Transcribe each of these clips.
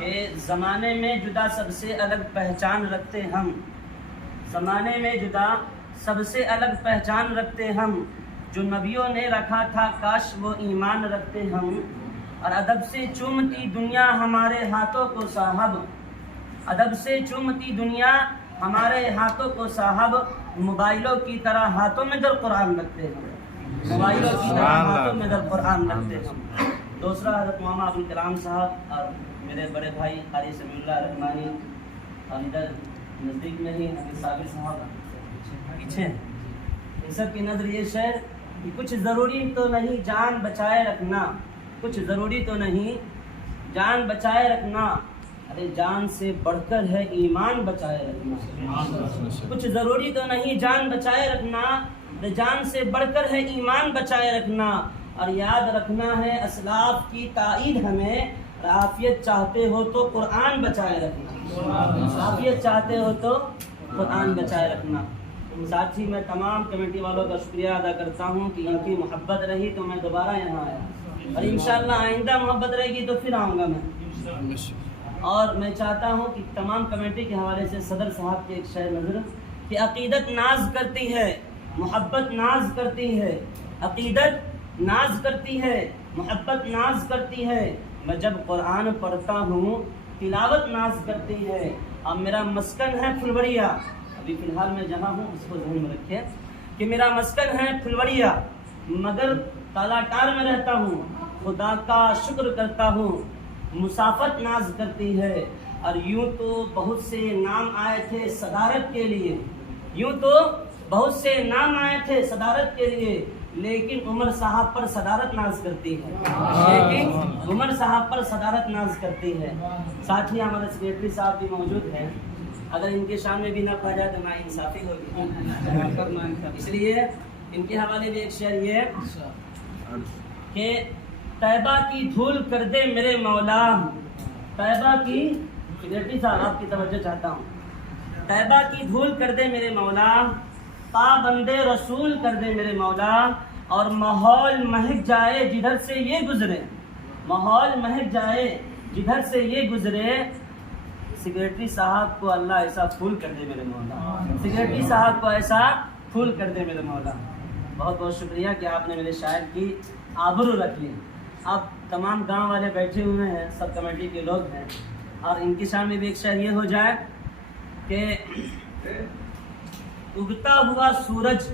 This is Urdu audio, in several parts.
کہ زمانے میں جدا سب سے الگ پہچان رکھتے ہم، زمانے میں جدا سب سے الگ پہچان رکھتے ہم، جو نبیوں نے رکھا تھا کاش وہ ایمان رکھتے ہم، اور ادب سے چومتی دنیا ہمارے ہاتھوں کو صاحب، ادب سے چومتی دنیا ہمارے ہاتھوں کو صاحب، موبائلوں کی طرح ہاتھوں میں در قرآن رکھتے ہیں، موبائلوں کی طرح ہاتھوں میں در قرآن رکھتے ہیں۔ دوسرا حضرت مولانا عبدالکلام صاحب اور میرے بڑے بھائی قاری سمیع اللہ رحمانی، اور ادھر نزدیک میں ہی حفیظ صابر صاحب پیچھے، ان سب کی نظر یہ شعر کہ کچھ ضروری تو نہیں جان بچائے رکھنا، کچھ ضروری تو نہیں جان بچائے رکھنا، ارے جان سے بڑھ کر ہے ایمان بچائے رکھنا، کچھ ضروری تو نہیں جان بچائے رکھنا، ارے جان سے بڑھ کر ہے ایمان بچائے رکھنا، اور یاد رکھنا ہے اسلاف کی تائید ہمیں، عافیت چاہتے ہو تو قرآن بچائے رکھنا، عافیت چاہتے ہو تو قرآن بچائے رکھنا۔ ساتھ ہی میں تمام کمیٹی والوں کا شکریہ ادا کرتا ہوں کہ ان کی محبت رہی تو میں دوبارہ یہاں آیا، اور انشاءاللہ آئندہ محبت رہے گی تو پھر آؤں گا میں۔ اور میں چاہتا ہوں کہ تمام کمیٹی کے حوالے سے صدر صاحب کی ایک شعر نظر کہ عقیدت ناز کرتی ہے، محبت ناز کرتی ہے، عقیدت ناز کرتی ہے، محبت ناز کرتی ہے، میں جب قرآن پڑھتا ہوں تلاوت ناز کرتی ہے، اب میرا مسکن ہے پھلوڑیا، ابھی فی الحال میں جہاں ہوں اس کو ذہن میں رکھیں کہ میرا مسکن ہے پھلوڑیا، مگر تالا ٹار میں رہتا ہوں، خدا کا شکر کرتا ہوں، مسافت ناز کرتی ہے، اور یوں تو بہت سے نام آئے تھے صدارت کے لیے، یوں تو بہت سے نام آئے تھے صدارت کے لیے، لیکن عمر صاحب پر صدارت ناز کرتی ہے، لیکن عمر صاحب پر صدارت ناز کرتی ہے۔ ساتھ ہی ہمارے سیکریٹری صاحب بھی موجود ہیں، اگر ان کے سامنے بھی نہ کہا جائے تو نا انصافی ہوگی، اس لیے ان کے حوالے بھی ایک شعر یہ ہے کہ طیبہ کی دھول کر دے میرے مولا، طیبہ کی، سیکریٹری صاحب آپ کی توجہ چاہتا ہوں، طیبہ کی دھول کر دے میرے مولا، پابند رسول کر دے میرے مولا، اور ماحول مہک جائے جدھر سے یہ گزرے، ماحول مہک جائے جدھر سے یہ گزرے، سیکریٹری صاحب کو اللہ ایسا پھول کر دے میرے مولا، سیکریٹری صاحب کو ایسا پھول کر دے میرے مولا۔ بہت بہت شکریہ کہ آپ نے میرے شاعر کی آبرو رکھ لی۔ اب تمام گاؤں والے بیٹھے ہوئے ہیں، سب کمیٹی کے لوگ ہیں، اور ان کے سامنے بھی ایک شعر یہ ہو جائے کہ اگتا ہوا سورج،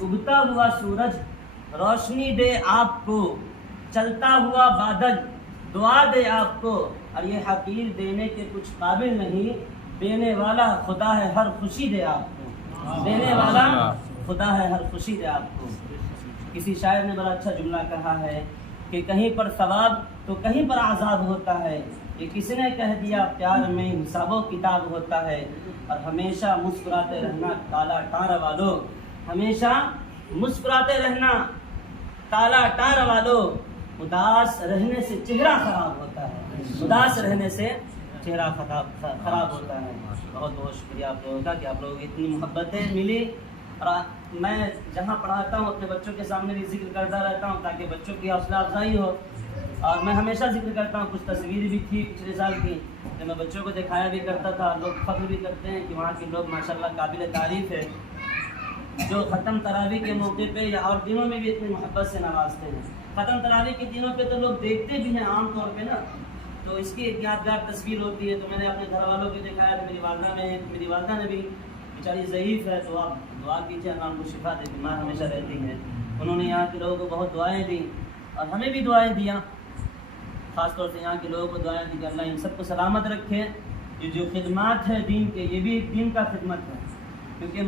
اگتا ہوا سورج روشنی دے آپ کو، چلتا ہوا بادل دعا دے آپ کو، اور یہ حقیر دینے کے کچھ قابل نہیں، دینے والا خدا ہے ہر خوشی دے آپ کو، دینے والا خدا ہے ہر خوشی دے آپ کو۔ کسی شاعر نے بڑا اچھا جملہ کہا ہے کہ کہیں پر ثواب تو کہیں پر عذاب ہوتا ہے، یہ کسی نے کہہ دیا پیار میں حساب و کتاب ہوتا ہے، اور ہمیشہ مسکراتے رہنا تالا ٹار والو، ہمیشہ مسکراتے رہنا تالا ٹار والو، اداس رہنے سے چہرہ خراب ہوتا ہے، اداس رہنے سے چہرہ خراب ہوتا ہے۔ بہت بہت شکریہ آپ لوگوں کا کہ آپ لوگوں کی اتنی محبتیں ملی، اور میں جہاں پڑھاتا ہوں اپنے بچوں کے سامنے بھی ذکر کرتا رہتا ہوں تاکہ بچوں کی حوصلہ افزائی ہو، اور میں ہمیشہ ذکر کرتا ہوں، کچھ تصویر بھی تھی پچھلے سال کی جو میں بچوں کو دکھایا بھی کرتا تھا، لوگ فخر بھی کرتے ہیں کہ وہاں کے لوگ ماشاءاللہ قابل تعریف ہے، جو ختم تراویح کے موقع پہ یا اور دنوں میں بھی اتنی محبت سے نوازتے ہیں۔ ختم تراویح کے دنوں پہ تو لوگ دیکھتے بھی ہیں عام طور پہ نا، تو اس کی ایک یادگار تصویر ہوتی ہے، تو میں نے اپنے گھر والوں کو دکھایا، تو میری والدہ نے بھی، بیچاری ضعیف ہے تو آپ دعا کیجیے اللہ ان کو شفا دے، بیمار ہمیشہ رہتی ہے، انہوں نے یہاں کے لوگوں کو بہت دعائیں دیں اور ہمیں بھی دعائیں دیا، خاص طور سے یہاں کے لوگوں کو دعائیں دی کہ اللہ ان سب کو سلامت رکھے۔ یہ جو خدمات ہے دین کے، یہ بھی دین کا خدمت ہے، کیونکہ